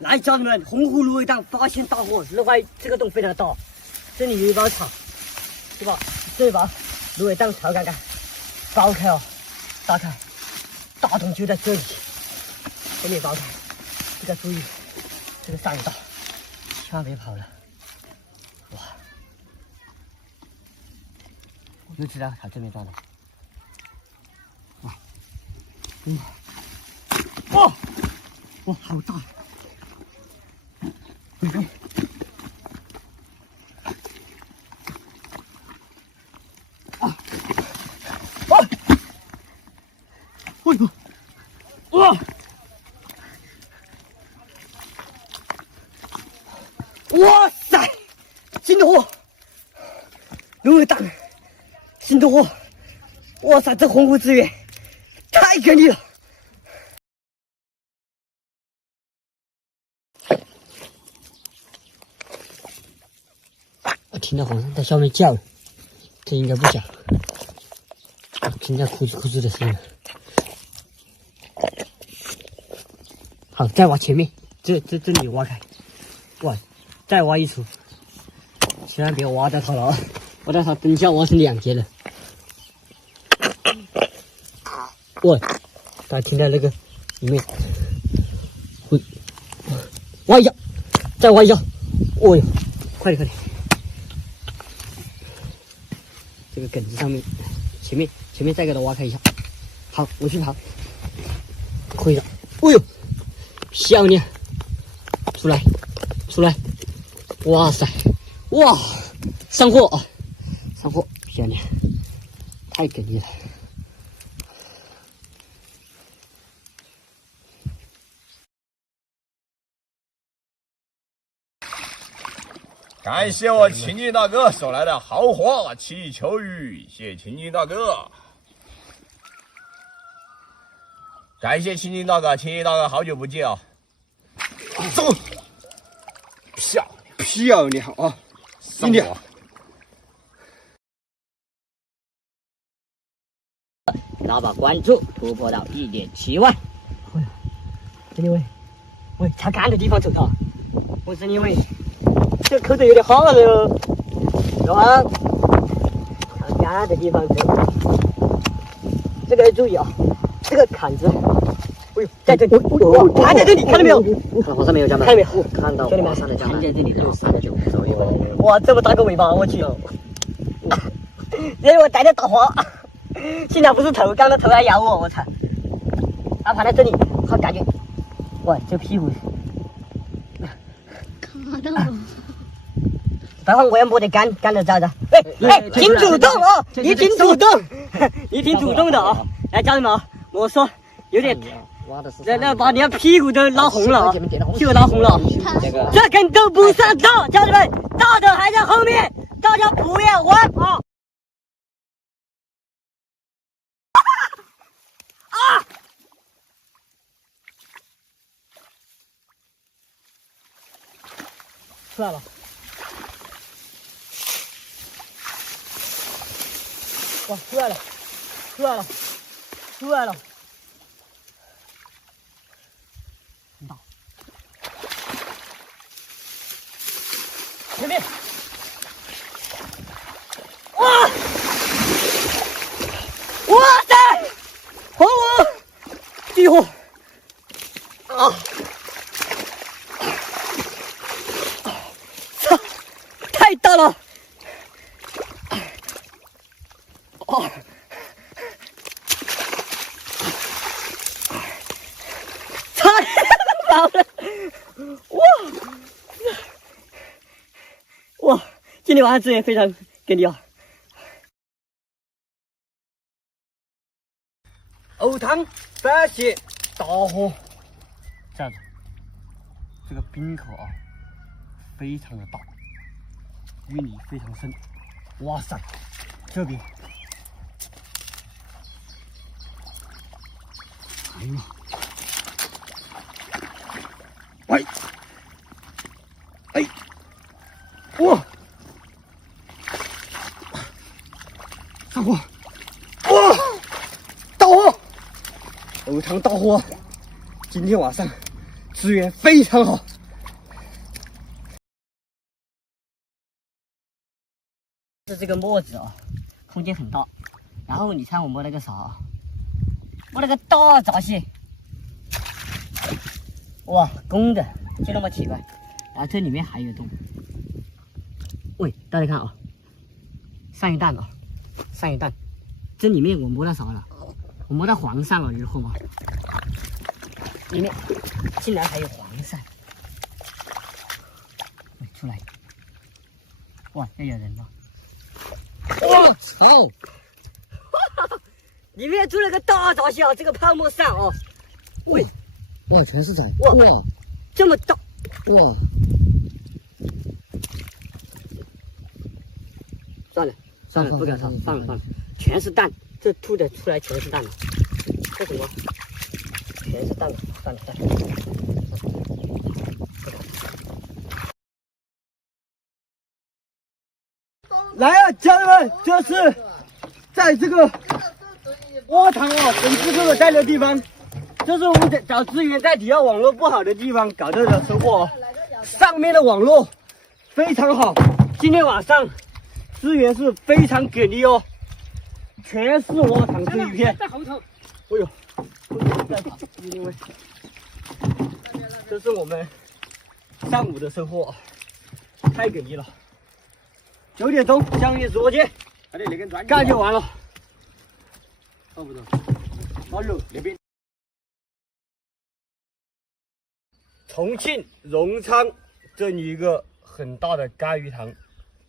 来，家人们，红湖芦苇荡发现大火，日怀这个洞非常大，这里有一把草，对吧？这把芦苇荡草杆杆剥开哦，打开，大洞就在这里，这里剥开，这个注意，这个上道，千万别跑了，哇！又知道朝这边转了，哇，哇，哇，好大！你看，啊，啊，哎呦，哇，哇塞，新的货，芦苇荡，新的货，哇塞，这洪湖资源太给力了！我听到皇上在下面叫了，这应该不假，听见哭哧哭哧的声音了。好，再挖前面，这里挖开，哇，再挖一处，千万别挖到它了啊！挖到它，等一下挖成2截了。哇，大家听到那个里面，挖一下，再挖一下，哦呦，快点快点！这个梗子上面，前面再给它挖开一下。好，我去刨，可以了。哦呦，漂亮！出来，出来！哇塞，哇，上货啊，上货，漂亮，太给力了！感谢我秦晋大哥送来的豪华气球鱼，谢谢秦晋大哥。感谢秦晋大哥，秦晋大哥好久不见啊！走，漂亮啊！上火。拉把关注突破到1.7万。这里喂，朝干的地方走啊！我是因为这口子有点好了哟，往朝干的地方走。这个要注意啊，这个坎子，哎呦，在这里，还在这里，看到没有？看到火山没有，家们？看到没有？看到火山的家们？看见这里有39走一会儿。哇，这么大个尾巴，我去！因为我带着大花，幸好不是头，刚才头还咬我，我操！它爬在这里，好感觉，哇，这屁股。卡到了。待会我要摸点干的照着。哎，挺主动啊，你挺主动，你挺主动的啊！来，家人们啊，我说有点，那把你的屁股都拉红了啊，屁股拉红了，这根都不算大，家人们，大的还在后面，大家不要慌啊！出来了。哇，出来了，出来了，出来了！很大，前面，哇，哇塞，还我，地火，啊！操，太大了！哦，差点倒了！哇，今天晚上资源非常给力啊！藕塘发现大火，这样子，这个冰口啊，非常的大，淤泥非常深。哇塞，这边。哎呀，喂，哎，哇，大火，哇，大火，藕塘大火，今天晚上资源非常好。是这个磨子哦，空间很大。然后你猜我摸了个啥？摸了个大闸蟹。哇，公的，就那么奇怪。然后这里面还有洞。喂，大家看啊，上一蛋了，上一蛋。这里面我摸到啥了？我摸到黄鳝了，你知道吗？里面竟然还有黄鳝。喂，出来！哇，要有人了！我操！里面住了个大闸蟹，这个泡沫鳝哦。喂，哇，全是仔！哇哇这么大！哇！算了，不搞它，放了，全是蛋，这吐的出来全是蛋了。这什么？全是蛋了，算了。来啊，家人们，这是在这个窝塘啊，很适合待的地方。这是我们找资源在底下网络不好的地方搞到的收获哦。上面的网络非常好，今天晚上资源是非常给力哦，全是窝塘这一片。在后头。哎呦，在跑，因为这是我们上午的收获，太给力了。9点钟相约直播间，干就完了。差不多。好热，那边。重庆荣昌这里一个很大的干鱼塘，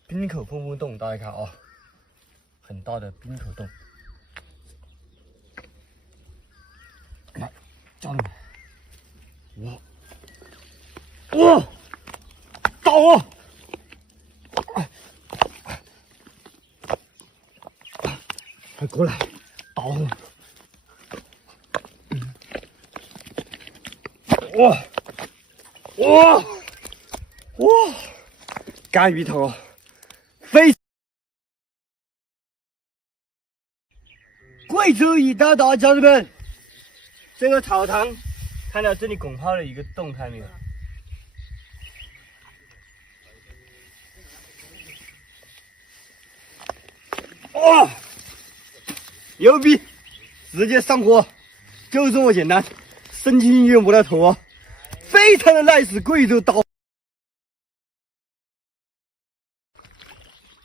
冰口风风洞，大家看啊，很大的冰口洞。来，家人们，哇，大哦！快过来，打我！哇哇哇！干鱼头，非贵州已到达，家人们。这个草堂，看到这里拱泡了一个洞，看到没有？哇！牛逼！直接上锅，就这么简单，生轻音乐摸到头啊，非常的 nice， 贵州刀。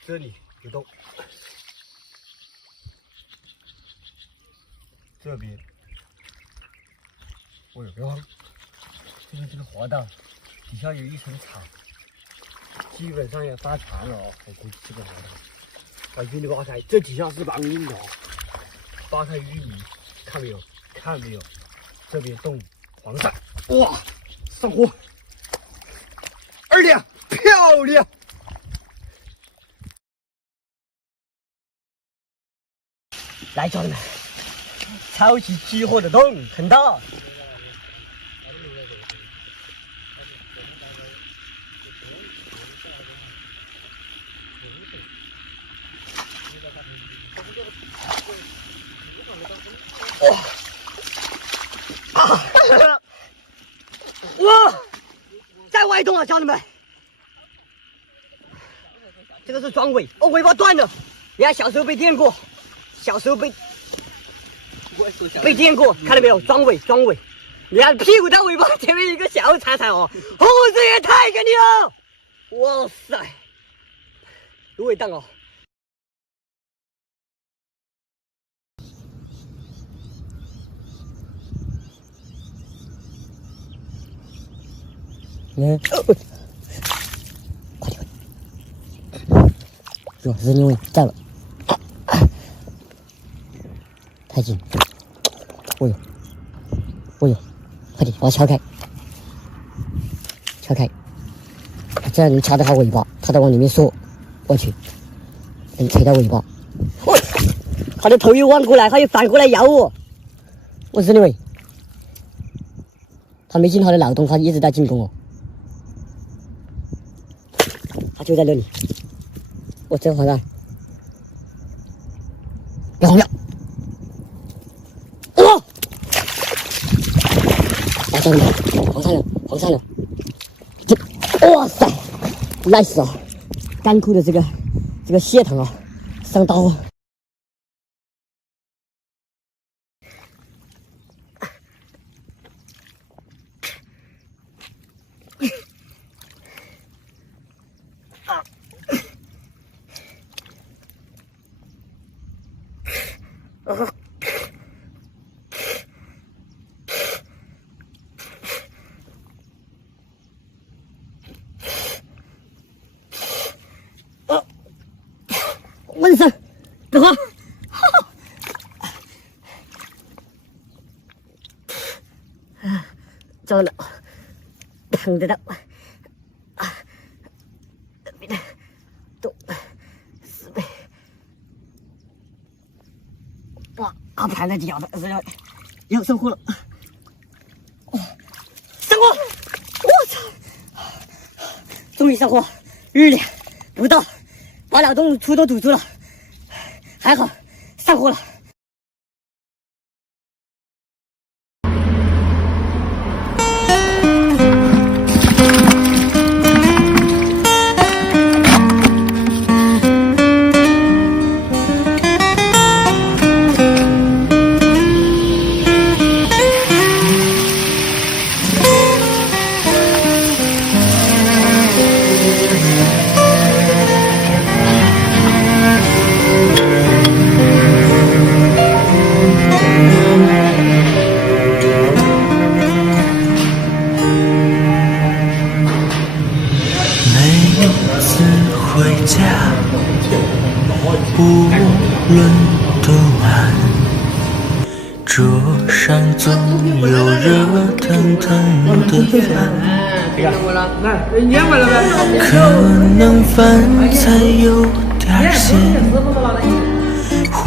这里有洞，这边，我有个这个滑道，底下有一层草，基本上要发长了哦，我估计这个滑道。把玉米扒开，这底下是绑硬的哦。扒开玉米，看没有？看没有？这边洞黄鳝，哇，上锅，2两，漂亮！来，家人们，超级激活的洞很大。哇！再挖一洞啊，家人们！这个是装尾，哦，尾巴断了。你看小时候被电过，小时候被电过，看到没有？装尾。你看屁股到尾巴前面一个小彩彩哦，哦，这也太给力了！哇塞，芦苇蛋哦。快点！哟，是因为在了，太近！哦呦，快点把它敲开，这样能掐到它尾巴，它再往里面缩。我去，能锤到尾巴。哦，它的头又弯过来，它又反过来咬我。我是因为它没进它的脑洞，它一直在进攻我。他就在那里，我真好看，别慌了，哇！来，家人们，黄鳝了。黄山了，哇塞，nice 啊！干枯的这个蟹藤啊，上刀啊！温生，等会儿，糟了，疼得到，动4倍，哇，盘在脚的，要上货了，上货，我操，终于上货，日里不到，把2洞出都堵住了。还好，上货了。无论多晚，桌上总有热腾腾的饭，可能饭菜有点咸，或